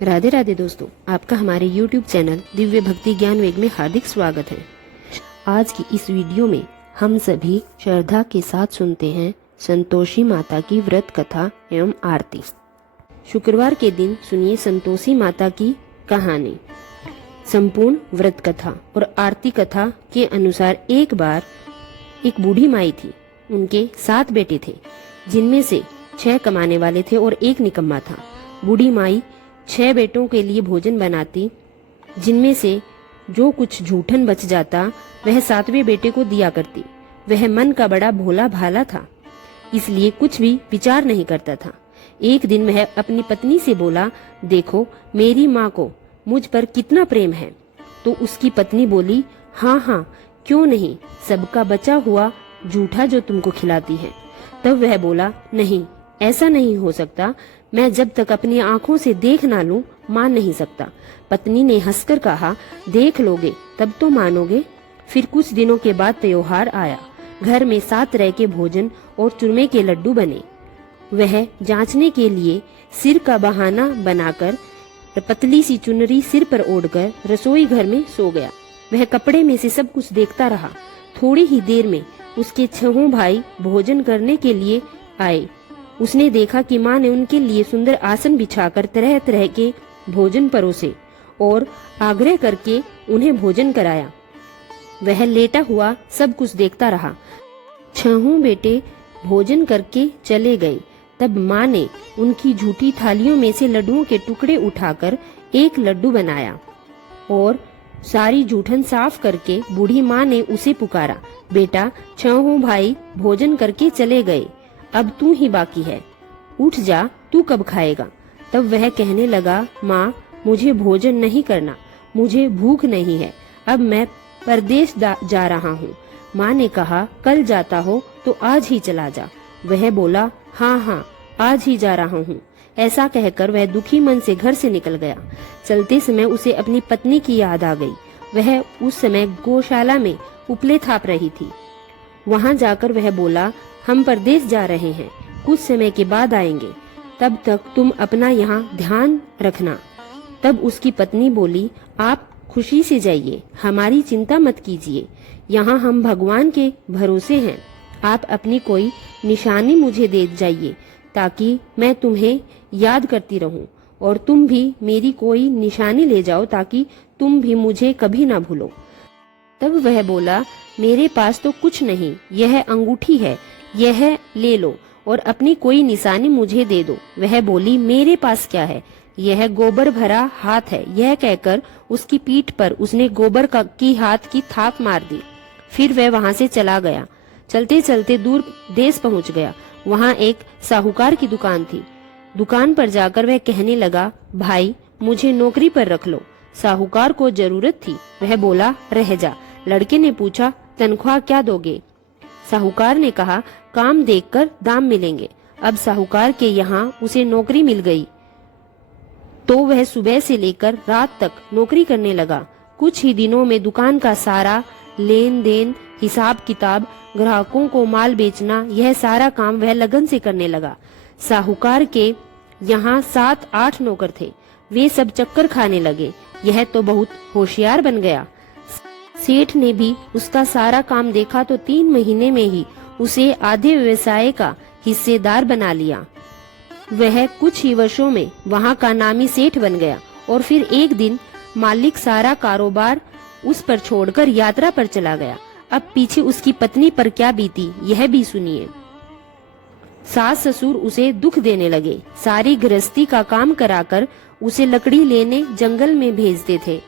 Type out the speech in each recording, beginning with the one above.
राधे राधे दोस्तों, आपका हमारे YouTube चैनल दिव्य भक्ति ज्ञान वेग में हार्दिक स्वागत है। आज की इस वीडियो में हम सभी श्रद्धा के साथ सुनते हैं संतोषी माता की व्रत कथा एवं आरती। शुक्रवार के दिन सुनिए संतोषी माता की कहानी। संपूर्ण व्रत कथा और आरती कथा के अनुसार एक बार एक बूढ़ी माई थी। उनके 7 बेटे थे, जिनमें से 6 कमाने वाले थे और 1 निकम्मा था। बूढ़ी माई 6 बेटों के लिए भोजन बनाती, जिनमें से जो कुछ जूठन बच जाता वह 7वें बेटे को दिया करती। वह मन का बड़ा भोला भाला था, इसलिए कुछ भी विचार नहीं करता था। एक दिन वह अपनी पत्नी से बोला, देखो मेरी माँ को मुझ पर कितना प्रेम है। तो उसकी पत्नी बोली, हाँ हाँ क्यों नहीं, सबका बचा हुआ जूठा जो तुमको खिलाती है। तब वह बोला, नहीं ऐसा नहीं हो सकता, मैं जब तक अपनी आंखों से देख ना लूं मान नहीं सकता। पत्नी ने हंसकर कहा, देख लोगे तब तो मानोगे। फिर कुछ दिनों के बाद त्योहार आया। घर में 7 तरह के भोजन और चूरमे के लड्डू बने। वह जांचने के लिए सिर का बहाना बनाकर पतली सी चुनरी सिर पर ओढ़कर रसोई घर में सो गया। वह कपड़े में से सब कुछ देखता रहा। थोड़ी ही देर में उसके 6 भाई भोजन करने के लिए आए। उसने देखा कि माँ ने उनके लिए सुंदर आसन बिछाकर तरह तरह के भोजन परोसे और आग्रह करके उन्हें भोजन कराया। वह लेटा हुआ सब कुछ देखता रहा। 6 बेटे भोजन करके चले गए। तब माँ ने उनकी झूठी थालियों में से लड्डुओं के टुकड़े उठाकर एक लड्डू बनाया और सारी जूठन साफ करके बूढ़ी माँ ने उसे पुकारा, बेटा 6 भाई भोजन करके चले गए, अब तू ही बाकी है, उठ जा, तू कब खाएगा। तब वह कहने लगा, माँ मुझे भोजन नहीं करना, मुझे भूख नहीं है, अब मैं परदेश जा रहा हूँ। माँ ने कहा, कल जाता हो तो आज ही चला जा। वह बोला, हाँ हाँ आज ही जा रहा हूँ। ऐसा कहकर वह दुखी मन से घर से निकल गया। चलते समय उसे अपनी पत्नी की याद आ गई। वह उस समय गौशाला में उपले थाप रही थी। वहां जाकर वह बोला, हम परदेश जा रहे हैं, कुछ समय के बाद आएंगे, तब तक तुम अपना यहाँ ध्यान रखना। तब उसकी पत्नी बोली, आप खुशी से जाइए, हमारी चिंता मत कीजिए, यहाँ हम भगवान के भरोसे हैं। आप अपनी कोई निशानी मुझे दे जाइए ताकि मैं तुम्हें याद करती रहूं, और तुम भी मेरी कोई निशानी ले जाओ ताकि तुम भी मुझे कभी ना भूलो। तब वह बोला, मेरे पास तो कुछ नहीं, यह अंगूठी है, यह ले लो और अपनी कोई निशानी मुझे दे दो। वह बोली, मेरे पास क्या है, यह गोबर भरा हाथ है। यह कहकर उसकी पीठ पर उसने गोबर की हाथ की थाप मार दी। फिर वह वहां से चला गया। चलते चलते दूर देश पहुंच गया। वहां एक साहूकार की दुकान थी। दुकान पर जाकर वह कहने लगा, भाई मुझे नौकरी पर रख लो। साहूकार को जरूरत थी। वह बोला, रह जा। लड़के ने पूछा, तनख्वाह क्या दोगे। साहूकार ने कहा, काम देखकर दाम मिलेंगे। अब साहूकार के यहाँ उसे नौकरी मिल गई तो वह सुबह से लेकर रात तक नौकरी करने लगा। कुछ ही दिनों में दुकान का सारा लेन देन, हिसाब किताब, ग्राहकों को माल बेचना, यह सारा काम वह लगन से करने लगा। साहूकार के यहाँ 7-8 नौकर थे। वे सब चक्कर खाने लगे। यह तो बहुत होशियार बन गया। सेठ ने भी उसका सारा काम देखा तो 3 महीने में ही उसे आधे व्यवसाय का हिस्सेदार बना लिया। वह कुछ ही वर्षों में वहां का नामी सेठ बन गया। और फिर एक दिन मालिक सारा कारोबार उस पर छोड़कर यात्रा पर चला गया। अब पीछे उसकी पत्नी पर क्या बीती यह भी सुनिए। सास ससुर उसे दुख देने लगे। सारी गृहस्थी का काम कराकर उसे लकड़ी लेने जंगल में भेजते थे।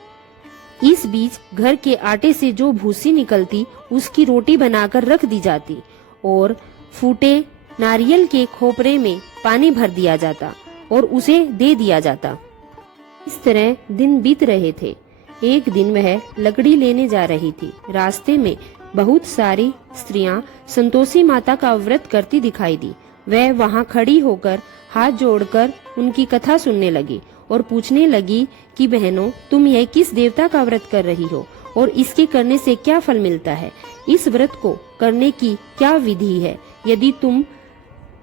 इस बीच घर के आटे से जो भूसी निकलती उसकी रोटी बनाकर रख दी जाती और फूटे नारियल के खोपरे में पानी भर दिया जाता और उसे दे दिया जाता। इस तरह दिन बीत रहे थे। एक दिन वह लकड़ी लेने जा रही थी। रास्ते में बहुत सारी स्त्रियां संतोषी माता का व्रत करती दिखाई दी। वह वहां खड़ी होकर हाथ जोड़कर उनकी कथा सुनने लगी और पूछने लगी कि बहनों, तुम यह किस देवता का व्रत कर रही हो और इसके करने से क्या फल मिलता है। इस व्रत को करने की क्या विधि है। यदि तुम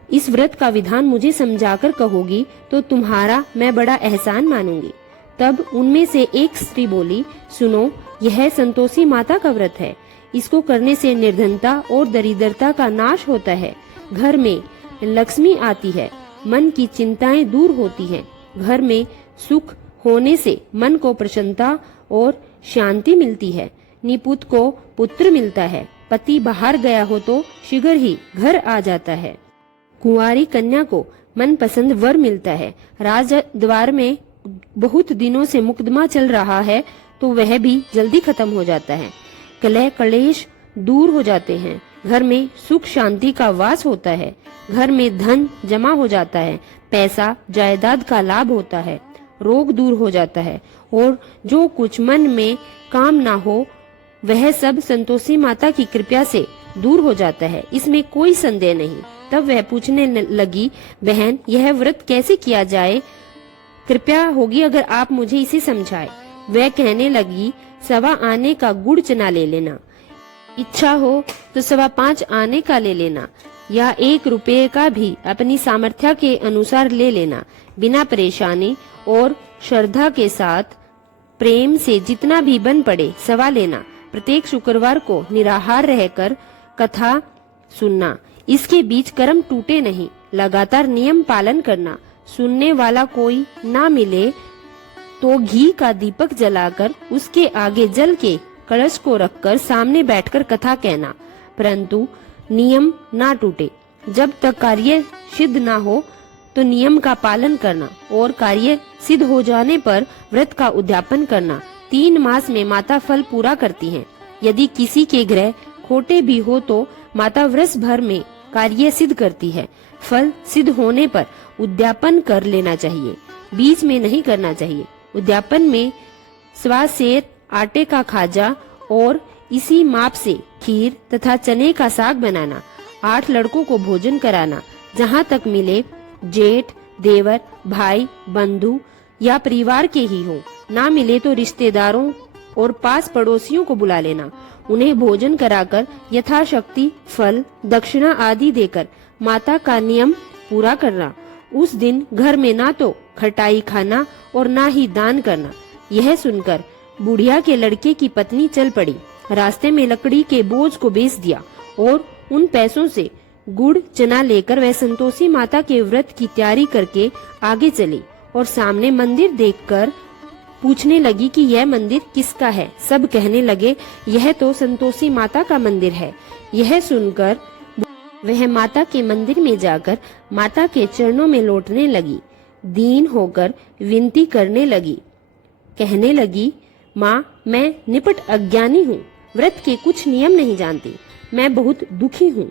इस व्रत का विधान मुझे समझाकर कहोगी तो तुम्हारा मैं बड़ा एहसान मानूंगी। तब उनमें से एक स्त्री बोली, सुनो, यह संतोषी माता का व्रत है। इसको करने से निर्धनता और दरिद्रता का नाश होता है, घर में लक्ष्मी आती है, मन की चिंताएं दूर होती हैं, घर में सुख होने से मन को प्रसन्नता और शांति मिलती है, निपुत को पुत्र मिलता है, पति बाहर गया हो तो शीघ्र ही घर आ जाता है, कुंवारी कन्या को मनपसंद वर मिलता है, राज द्वार में बहुत दिनों से मुकदमा चल रहा है तो वह भी जल्दी खत्म हो जाता है, कलह कलेश दूर हो जाते हैं, घर में सुख शांति का वास होता है, घर में धन जमा हो जाता है, पैसा जायदाद का लाभ होता है, रोग दूर हो जाता है और जो कुछ मन में काम ना हो वह सब संतोषी माता की कृपा से दूर हो जाता है, इसमें कोई संदेह नहीं। तब वह पूछने लगी, बहन, यह व्रत कैसे किया जाए? कृपया होगी अगर आप मुझे इसे समझाए। वह कहने लगी, 1.25 आने का गुड़ चना ले लेना, इच्छा हो तो 5.25 आने का ले लेना, या 1 रुपये का भी अपनी सामर्थ्य के अनुसार ले लेना, बिना परेशानी और श्रद्धा के साथ प्रेम से जितना भी बन पड़े सवा लेना। प्रत्येक शुक्रवार को निराहार रहकर कथा सुनना, इसके बीच कर्म टूटे नहीं, लगातार नियम पालन करना, सुनने वाला कोई ना मिले तो घी का दीपक जलाकर उसके आगे जल के कलश को रखकर सामने बैठकर कथा कहना, परंतु नियम ना टूटे। जब तक कार्य सिद्ध ना हो तो नियम का पालन करना और कार्य सिद्ध हो जाने पर व्रत का उद्यापन करना। 3 मास में माता फल पूरा करती हैं। यदि किसी के ग्रह खोटे भी हो तो माता वर्ष भर में कार्य सिद्ध करती है। फल सिद्ध होने पर उद्यापन कर लेना चाहिए, बीच में नहीं करना चाहिए। उद्यापन में 1.25 सेर आटे का खाजा और इसी माप से खीर तथा चने का साग बनाना, 8 लड़कों को भोजन कराना, जहाँ तक मिले जेठ देवर भाई बंधु या परिवार के ही हो, ना मिले तो रिश्तेदारों और पास पड़ोसियों को बुला लेना, उन्हें भोजन कराकर यथाशक्ति फल दक्षिणा आदि देकर माता का नियम पूरा करना। उस दिन घर में ना तो खटाई खाना और ना ही दान करना। यह सुनकर बुढ़िया के लड़के की पत्नी चल पड़ी, रास्ते में लकड़ी के बोझ को बेच दिया और उन पैसों से गुड़ चना लेकर वह संतोषी माता के व्रत की तैयारी करके आगे चली और सामने मंदिर देखकर पूछने लगी कि यह मंदिर किसका है। सब कहने लगे, यह तो संतोषी माता का मंदिर है। यह सुनकर वह माता के मंदिर में जाकर माता के चरणों में लौटने लगी, दीन होकर विनती करने लगी, कहने लगी, माँ, मैं निपट अज्ञानी हूँ, व्रत के कुछ नियम नहीं जानती, मैं बहुत दुखी हूँ।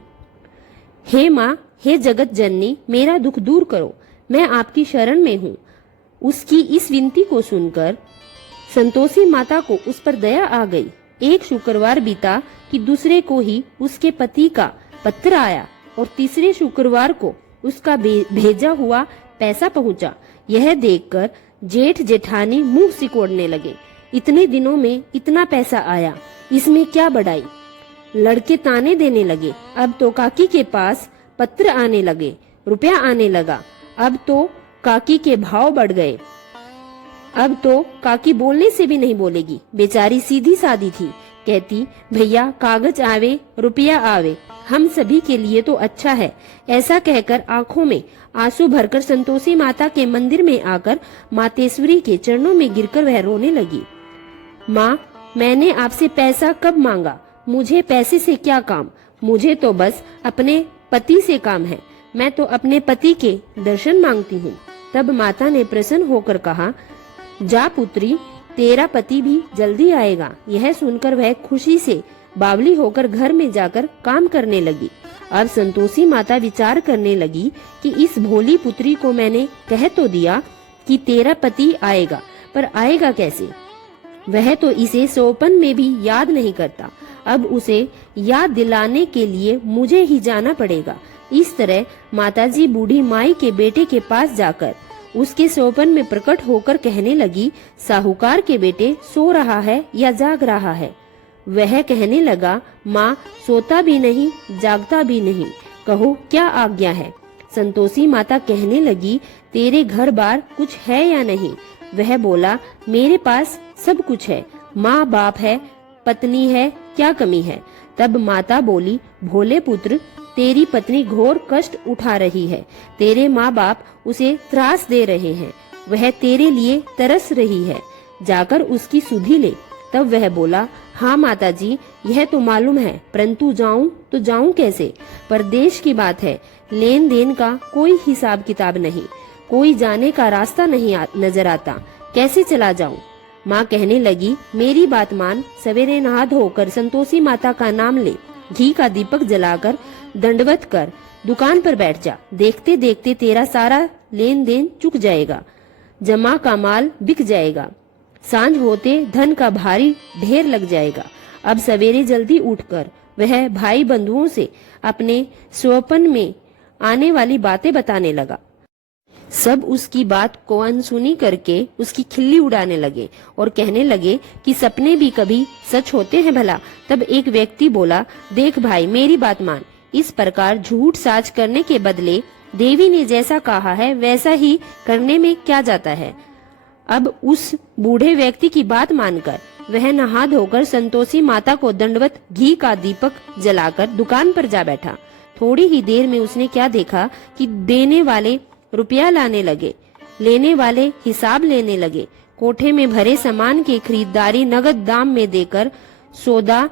हे माँ, हे जगत जननी, मेरा दुख दूर करो, मैं आपकी शरण में हूँ। उसकी इस विनती को सुनकर संतोषी माता को उस पर दया आ गई। एक शुक्रवार बीता कि दूसरे को ही उसके पति का पत्र आया और तीसरे शुक्रवार को उसका भेजा हुआ पैसा पहुंचा। यह देखकर जेठ जेठानी मुंह सिकोड़ने लगे, इतने दिनों में इतना पैसा आया, इसमें क्या बढ़ाई। लड़के ताने देने लगे, अब तो काकी के पास पत्र आने लगे, रुपया आने लगा, अब तो काकी के भाव बढ़ गए, अब तो काकी बोलने से भी नहीं बोलेगी। बेचारी सीधी सादी थी, कहती, भैया कागज आवे रुपया आवे, हम सभी के लिए तो अच्छा है। ऐसा कहकर आंखों में आंसू भरकर संतोषी माता के मंदिर में आकर मातेश्वरी के चरणों में गिरकर वह रोने लगी। माँ, मैंने आपसे पैसा कब मांगा, मुझे पैसे से क्या काम, मुझे तो बस अपने पति से काम है, मैं तो अपने पति के दर्शन मांगती हूँ। तब माता ने प्रसन्न होकर कहा, जा पुत्री, तेरा पति भी जल्दी आएगा। यह सुनकर वह खुशी से बावली होकर घर में जाकर काम करने लगी। अब संतोषी माता विचार करने लगी कि इस भोली पुत्री को मैंने कह तो दिया कि तेरा पति आएगा, पर आएगा कैसे? वह तो इसे सोपन में भी याद नहीं करता, अब उसे याद दिलाने के लिए मुझे ही जाना पड़ेगा। इस तरह माताजी बूढ़ी माई के बेटे के पास जाकर उसके सोपन में प्रकट होकर कहने लगी, साहूकार के बेटे सो रहा है या जाग रहा है? वह कहने लगा, माँ, सोता भी नहीं जागता भी नहीं, कहो क्या आज्ञा है? संतोषी माता कहने लगी, तेरे घर बार कुछ है या नहीं? वह बोला, मेरे पास सब कुछ है, माँ बाप है, पत्नी है, क्या कमी है? तब माता बोली, भोले पुत्र, तेरी पत्नी घोर कष्ट उठा रही है, तेरे माँ बाप उसे त्रास दे रहे हैं, वह तेरे लिए तरस रही है, जाकर उसकी सुधि ले। तब वह बोला, हाँ माता जी, यह तो मालूम है, परंतु जाऊं तो जाऊं कैसे? परदेश की बात है, लेन देन का कोई हिसाब किताब नहीं, कोई जाने का रास्ता नहीं नजर आता, कैसे चला जाऊं? माँ कहने लगी, मेरी बात मान, सवेरे नहा धोकर संतोषी माता का नाम ले, घी का दीपक जलाकर दंडवत कर, दुकान पर बैठ जा, देखते देखते तेरा सारा लेन देन चुक जाएगा, जमा का माल बिक जाएगा, सांझ होते धन का भारी ढेर लग जाएगा। अब सवेरे जल्दी उठकर वह भाई बंधुओं से अपने स्वप्न में आने वाली बातें बताने लगा। सब उसकी बात को अनसुनी करके उसकी खिल्ली उड़ाने लगे और कहने लगे कि सपने भी कभी सच होते हैं भला। तब एक व्यक्ति बोला, देख भाई, मेरी बात मान, इस प्रकार झूठ साज करने के बदले देवी ने जैसा कहा है वैसा ही करने में क्या जाता है। अब उस बूढ़े व्यक्ति की बात मानकर वह नहा धोकर संतोषी माता को दंडवत घी का दीपक जलाकर दुकान पर जा बैठा। थोड़ी ही देर में उसने क्या देखा कि देने वाले रुपया लाने लगे, लेने वाले हिसाब लेने लगे, कोठे में भरे सामान की खरीदारी नगद दाम में देकर सौदा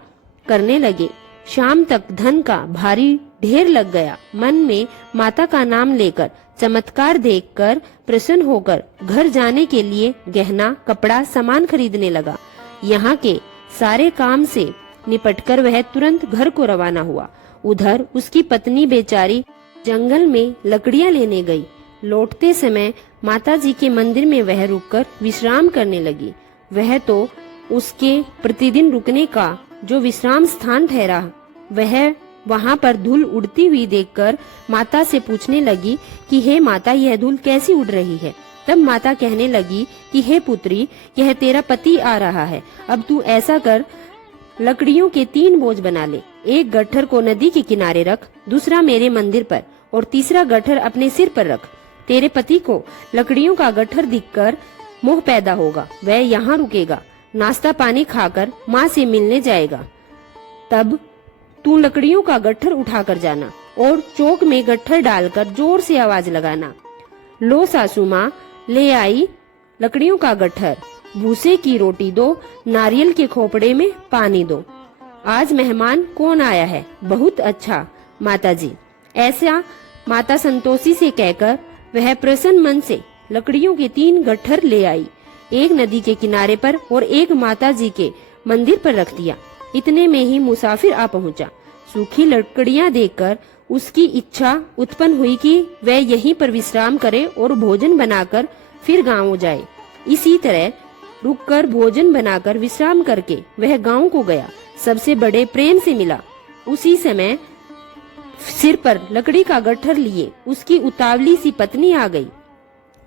करने लगे। शाम तक धन का भारी ढेर लग गया। मन में माता का नाम लेकर, चमत्कार देखकर प्रसन्न होकर घर जाने के लिए गहना, कपड़ा, सामान खरीदने लगा। यहाँ के सारे काम से निपटकर वह तुरंत घर को रवाना हुआ। उधर उसकी पत्नी बेचारी जंगल में लकड़ियां लेने गई। लौटते समय माताजी के मंदिर में वह रुककर विश्राम करने लगी। वह तो उसके प्रतिदिन रुकने का जो विश्राम स्थान ठहरा, वह वहाँ पर धूल उड़ती हुई देखकर माता से पूछने लगी कि हे माता, यह धूल कैसी उड़ रही है? तब माता कहने लगी कि हे पुत्री, यह तेरा पति आ रहा है। अब तू ऐसा कर, लकड़ियों के 3 बोझ बना ले, एक गट्ठर को नदी के किनारे रख, दूसरा मेरे मंदिर पर और तीसरा गट्ठर अपने सिर पर रख। तेरे पति को लकड़ियों का गट्ठर दिखकर मोह पैदा होगा, वह यहाँ रुकेगा, नाश्ता पानी खाकर माँ से मिलने जाएगा। तब तू लकड़ियों का गट्ठर उठाकर जाना और चौक में गट्ठर डालकर जोर से आवाज लगाना, लो सासू माँ, ले आई लकड़ियों का गट्ठर, भूसे की रोटी दो, नारियल के खोपड़े में पानी दो। आज मेहमान कौन आया है? बहुत अच्छा माताजी। ऐसा माता संतोषी से कहकर वह प्रसन्न मन से लकड़ियों के 3 गट्ठर ले आई, एक नदी के किनारे पर और एक माताजी के मंदिर पर रख दिया। इतने में ही मुसाफिर आ पहुंचा। सूखी लकड़ियां देखकर उसकी इच्छा उत्पन्न हुई कि वह यहीं पर विश्राम करे और भोजन बनाकर फिर गांव जाए। इसी तरह रुककर भोजन बनाकर विश्राम करके वह गांव को गया, सबसे बड़े प्रेम से मिला। उसी समय सिर पर लकड़ी का गट्ठर लिए उसकी उतावली सी पत्नी आ गई।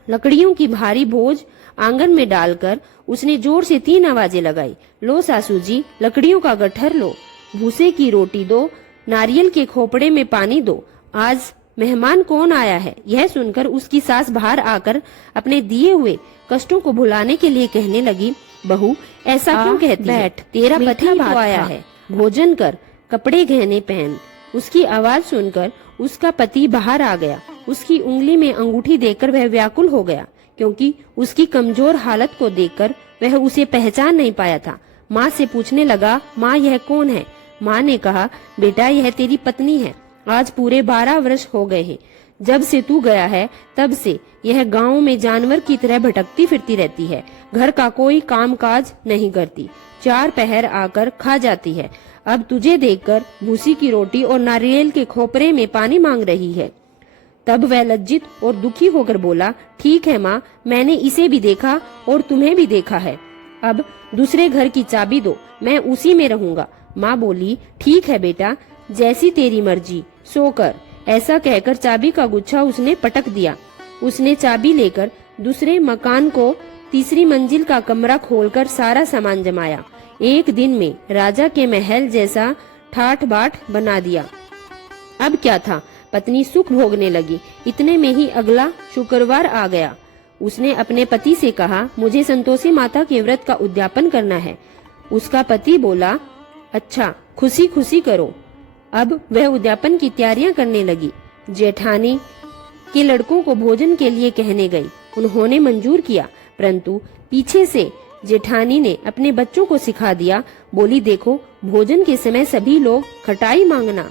लकड़ियों की भारी बोझ आंगन में डालकर उसने जोर से 3 आवाजें लगाई, लो सासू जी, लकड़ियों का गट्ठर लो, भूसे की रोटी दो, नारियल के खोपड़े में पानी दो। आज मेहमान कौन आया है? यह सुनकर उसकी सास बाहर आकर अपने दिए हुए कष्टों को भुलाने के लिए कहने लगी, बहू ऐसा क्यों कहती है? तेरा पति तो आया है, भोजन कर, कपड़े गहने पहन। उसकी आवाज सुनकर उसका पति बाहर आ गया। उसकी उंगली में अंगूठी देखकर वह व्याकुल हो गया, क्योंकि उसकी कमजोर हालत को देखकर वह उसे पहचान नहीं पाया था। माँ से पूछने लगा, माँ यह कौन है? माँ ने कहा, बेटा यह तेरी पत्नी है। आज पूरे 12 वर्ष हो गए हैं जब से तू गया है, तब से यह गांव में जानवर की तरह भटकती फिरती रहती है, घर का कोई काम काज नहीं करती, 4 पहर आकर खा जाती है। अब तुझे देखकर भूसी की रोटी और नारियल के खोपरे में पानी मांग रही है। तब वह लज्जित और दुखी होकर बोला, ठीक है माँ, मैंने इसे भी देखा और तुम्हें भी देखा है। अब दूसरे घर की चाबी दो, मैं उसी में रहूंगा। माँ बोली, ठीक है बेटा, जैसी तेरी मर्जी, सो कर। ऐसा कहकर चाबी का गुच्छा उसने पटक दिया। उसने चाबी लेकर दूसरे मकान को तीसरी मंजिल का कमरा खोलकर सारा सामान जमाया। एक दिन में राजा के महल जैसा ठाठ बाट बना दिया। अब क्या था, पत्नी सुख भोगने लगी। इतने में ही अगला शुक्रवार आ गया। उसने अपने पति से कहा, मुझे संतोषी माता के व्रत का उद्यापन करना है। उसका पति बोला, अच्छा, खुशी खुशी करो। अब वह उद्यापन की तैयारियां करने लगी। जेठानी के लड़कों को भोजन के लिए कहने गई। उन्होंने मंजूर किया, परंतु पीछे से जेठानी ने अपने बच्चों को सिखा दिया। बोली, देखो, भोजन के समय सभी लोग खटाई मांगना,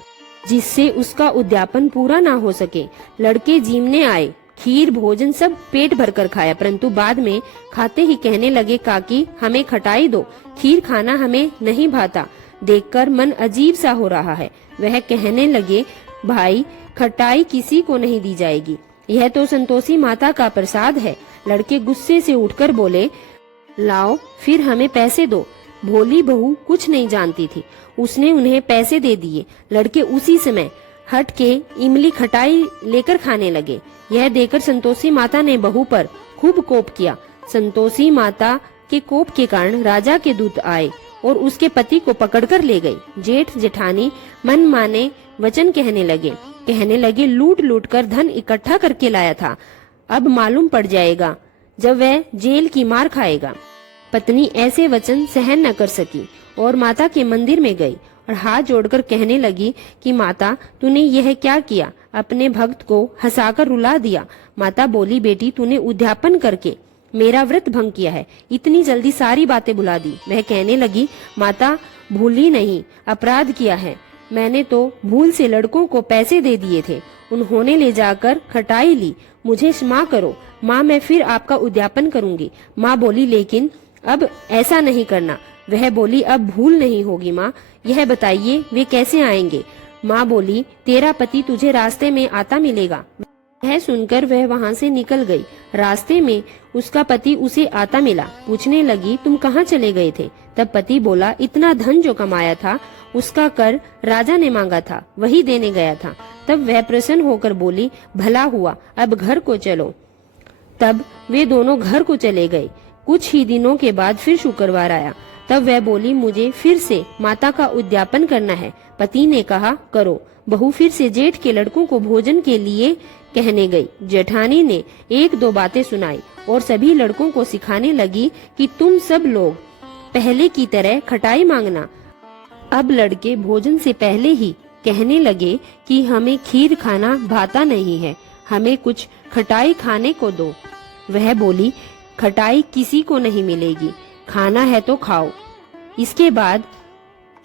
जिससे उसका उद्यापन पूरा ना हो सके। लड़के जीमने आए, खीर भोजन सब पेट भरकर खाया, परंतु बाद में खाते ही कहने लगे, काकी हमें खटाई दो, खीर खाना हमें नहीं भाता। देखकर मन अजीब सा हो रहा है। वह कहने लगे, भाई खटाई किसी को नहीं दी जाएगी, यह तो संतोषी माता का प्रसाद है। लड़के गुस्से से उठकर बोले, लाओ फिर हमें पैसे दो। भोली बहू कुछ नहीं जानती थी, उसने उन्हें पैसे दे दिए। लड़के उसी समय हट के इमली खटाई लेकर खाने लगे। यह देखकर संतोषी माता ने बहू पर खूब कोप किया। संतोषी माता के कोप के कारण राजा के दूत आए और उसके पति को पकड़कर ले गई। जेठ जेठानी मन माने वचन कहने लगे, लूट लूट कर धन इकट्ठा करके लाया था, अब मालूम पड़ जाएगा जब वह जेल की मार खाएगा। पत्नी ऐसे वचन सहन न कर सकी और माता के मंदिर में गई और हाथ जोड़कर कहने लगी कि माता, तूने यह क्या किया? अपने भक्त को हंसाकर रुला दिया। माता बोली, बेटी तूने उद्यापन करके मेरा व्रत भंग किया है। इतनी जल्दी सारी बातें भुला दी। वह कहने लगी, माता भूली नहीं, अपराध किया है। मैंने तो भूल से लड़कों को पैसे दे दिए थे, उन्होंने ले जाकर खटाई ली। मुझे क्षमा करो माँ, मैं फिर आपका उद्यापन करूंगी। माँ बोली, लेकिन अब ऐसा नहीं करना। वह बोली, अब भूल नहीं होगी माँ, यह बताइए वे कैसे आएंगे? माँ बोली, तेरा पति तुझे रास्ते में आता मिलेगा। यह सुनकर वह वहाँ से निकल गई। रास्ते में उसका पति उसे आता मिला। पूछने लगी, तुम कहाँ चले गए थे? तब पति बोला, इतना धन जो कमाया था उसका कर राजा ने मांगा था, वही देने गया था। तब वह प्रसन्न होकर बोली, भला हुआ, अब घर को चलो। तब वे दोनों घर को चले गए। कुछ ही दिनों के बाद फिर शुक्रवार आया। तब वह बोली, मुझे फिर से माता का उद्यापन करना है। पति ने कहा, करो। बहू फिर से जेठ के लड़कों को भोजन के लिए कहने गई। जेठानी ने एक दो बातें सुनाई और सभी लड़कों को सिखाने लगी कि तुम सब लोग पहले की तरह खटाई मांगना। अब लड़के भोजन से पहले ही कहने लगे कि हमें खीर खाना भाता नहीं है, हमें कुछ खटाई खाने को दो। वह बोली, खटाई किसी को नहीं मिलेगी, खाना है तो खाओ। इसके बाद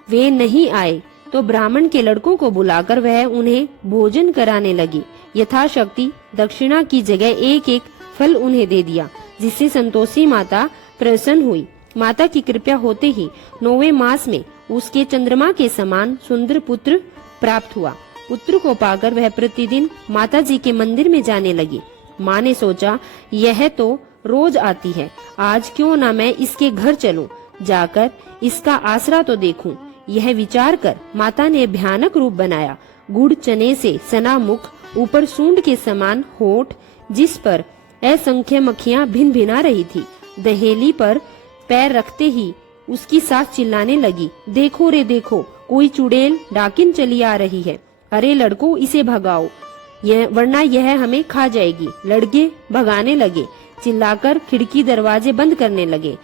वे नहीं आए तो ब्राह्मण के लड़कों को बुलाकर वह उन्हें भोजन कराने लगी। यथाशक्ति दक्षिणा की जगह एक एक फल उन्हें दे दिया, जिससे संतोषी माता प्रसन्न हुई। माता की कृपा होते ही 9वें मास में उसके चंद्रमा के समान सुंदर पुत्र प्राप्त हुआ। पुत्र को पाकर वह प्रतिदिन माता जी के मंदिर में जाने लगी। माँ ने सोचा, यह तो रोज आती है, आज क्यों ना मैं इसके घर चलूं, जाकर इसका आसरा तो देखूं। यह विचार कर माता ने भयानक रूप बनाया। गुड़ चने से सना मुख, ऊपर सूंड के समान होठ, जिस पर असंख्य मक्खियां भिन भिना रही थी। दहेली पर पैर रखते ही उसकी सास चिल्लाने लगी, देखो रे देखो, कोई चुड़ैल डाकिन चली आ रही है। अरे लड़को, इसे भगाओ, वरना यह हमें खा जाएगी। लड़के भगाने लगे, चिल्लाकर खिड़की दरवाजे बंद करने लगे।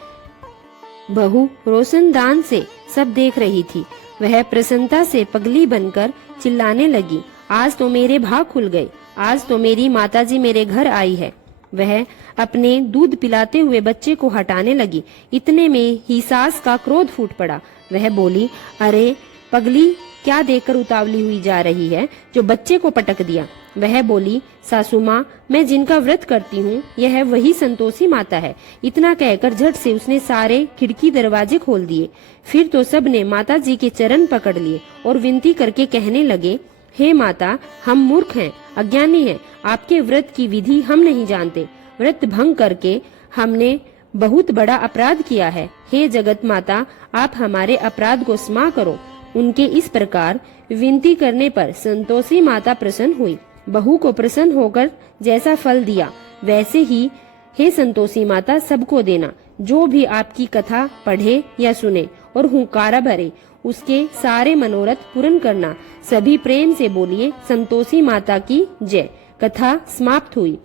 बहू रोशनदान से सब देख रही थी। वह प्रसन्नता से पगली बनकर चिल्लाने लगी, आज तो मेरे भाग खुल गए, आज तो मेरी माताजी मेरे घर आई है। वह अपने दूध पिलाते हुए बच्चे को हटाने लगी। इतने में ही सास का क्रोध फूट पड़ा। वह बोली, अरे पगली, क्या देखकर उतावली हुई जा रही है जो बच्चे को पटक दिया? वह बोली, सासू माँ, मैं जिनका व्रत करती हूँ यह वही संतोषी माता है। इतना कहकर झट से उसने सारे खिड़की दरवाजे खोल दिए। फिर तो सब ने माता जी के चरण पकड़ लिए और विनती करके कहने लगे, हे माता, हम मूर्ख हैं, अज्ञानी हैं, आपके व्रत की विधि हम नहीं जानते। व्रत भंग करके हमने बहुत बड़ा अपराध किया है। हे जगत माता, आप हमारे अपराध को क्षमा करो। उनके इस प्रकार विनती करने पर संतोषी माता प्रसन्न हुई। बहू को प्रसन्न होकर जैसा फल दिया वैसे ही हे संतोषी माता सबको देना, जो भी आपकी कथा पढ़े या सुने और हुंकारा भरे उसके सारे मनोरथ पूर्ण करना। सभी प्रेम से बोलिए संतोषी माता की जय। कथा समाप्त हुई।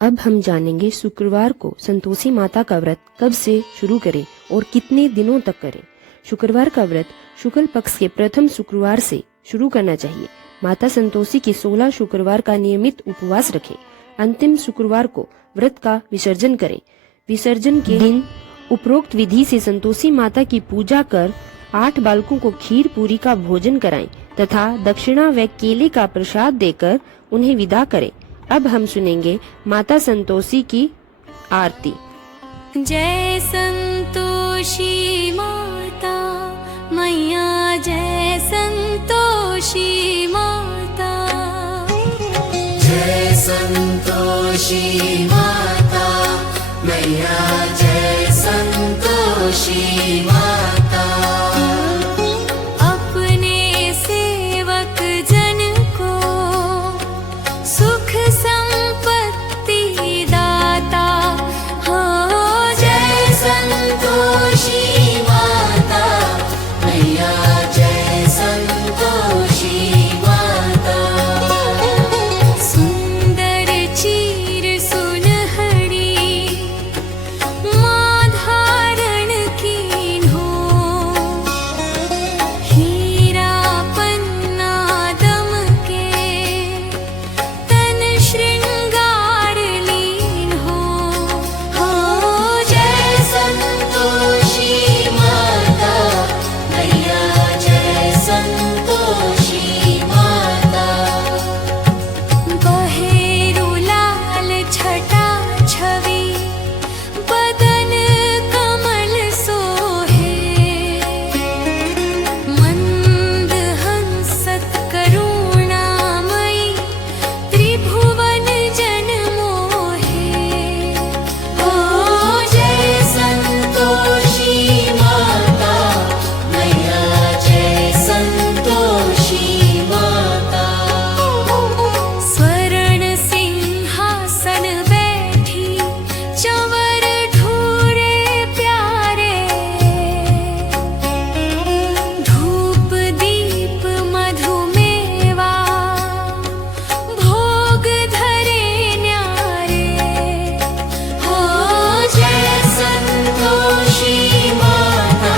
अब हम जानेंगे शुक्रवार को संतोषी माता का व्रत कब से शुरू करें और कितने दिनों तक करें। शुक्रवार का व्रत शुक्ल पक्ष के प्रथम शुक्रवार से शुरू करना चाहिए। माता संतोषी के 16 शुक्रवार का नियमित उपवास रखें। अंतिम शुक्रवार को व्रत का विसर्जन करें। विसर्जन के दिन उपरोक्त विधि से संतोषी माता की पूजा कर 8 बालकों को खीर पूरी का भोजन कराएं तथा दक्षिणा व केले का प्रसाद देकर उन्हें विदा करें। अब हम सुनेंगे माता संतोषी की आरती। जय संतोषी माता मैया, जय संतोषी माता, जय संतोषी माता मैया, जय संतोषी माता। अपने सेवक जन को सुख संपत्ति दाता हो। जय संतोषी माता मैया, जय संतोषी माता। सुंदर चीर सुनहरी माँ धारण कीन्हो, हीरा पन्ना दमके तन श्रृंगार लीन्हो। हो जय संतोषी माता मैया, जय संतोषी माता। बहेरु लाल छटा छवि बदन कमल सोहे, मंद हंसत करुणामयी त्रिभुवन जन मोहे। हो जय संतोषी माता मैया, जय संतोषी माता। स्वर्ण सिंहासन बैठी चंवर ढूरे प्यारे, धूप दीप मधुमेवा भोग धरे न्यारे। हो जय संतोषी माता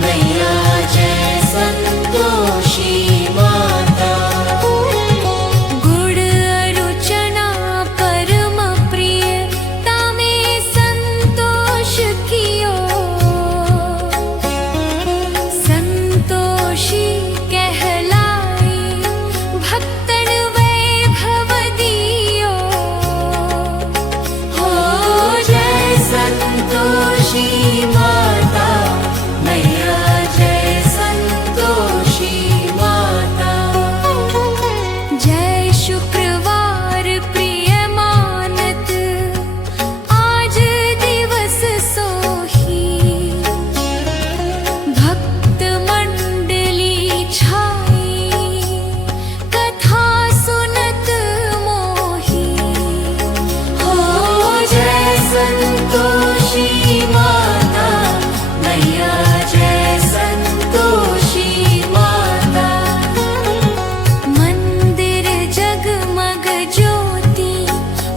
मैया, जय संतोषी माता। गुड़ अरुचना परम प्रिय तामे संतोष कियो, संतोषी कहलाई भक्तन वैभव दियो। हो जय संतोषी माता मैया, जय संतोषी माता। जय शुक्रवार प्रिय मानत आज दिवस सोही, भक्त मंडली छाई कथा सुनत मोही। हो जय संतोषी माता मैया, जय संतोषी माता। मंदिर जगमग ज्योति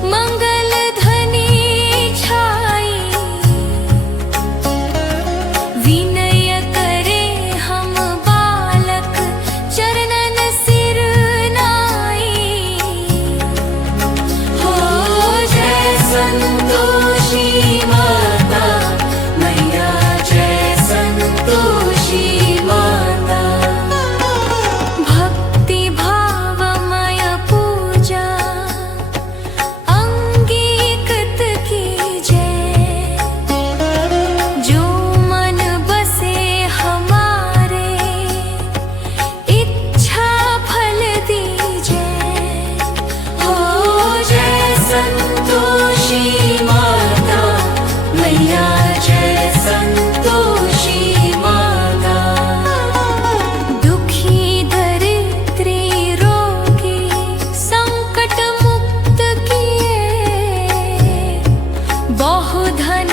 मंगल ध्वनि छाई, विनय करे हम बालक चरणन सिर नाई। हो जय संतोषी माता मैया, जय संतोषी माता। भक्ति भावमय पूजा अंगीकृत कीजय, जो मन बसे हमारे इच्छा फल दीजय। हो जय संतोषी माता मैया, जय संतोषी माता। दुखी दरिद्री रोगी संकट मुक्त किए, बहुधन